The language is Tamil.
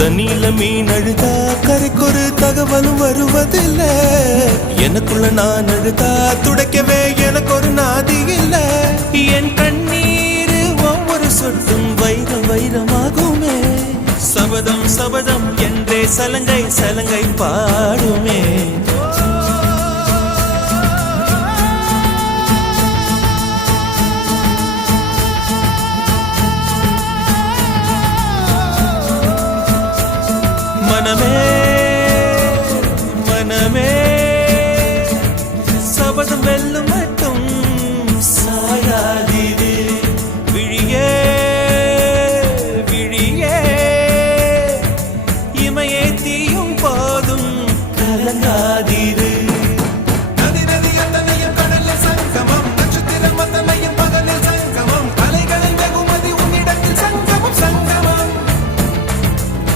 தண்ணியில மீன் அழுதா கரைக்கொரு தகவலும் வருவதில்ல. எனக்குள்ள நான் அழுதா துடைக்கவே எனக்கு ஒரு நாதி இல்ல. என் கண்ணீர் ஒவ்வொரு சொட்டும் வைரம் வைரமாகுமே. சபதம் சபதம் என்றே சலங்கை சலங்கை பாடுமே. மனமே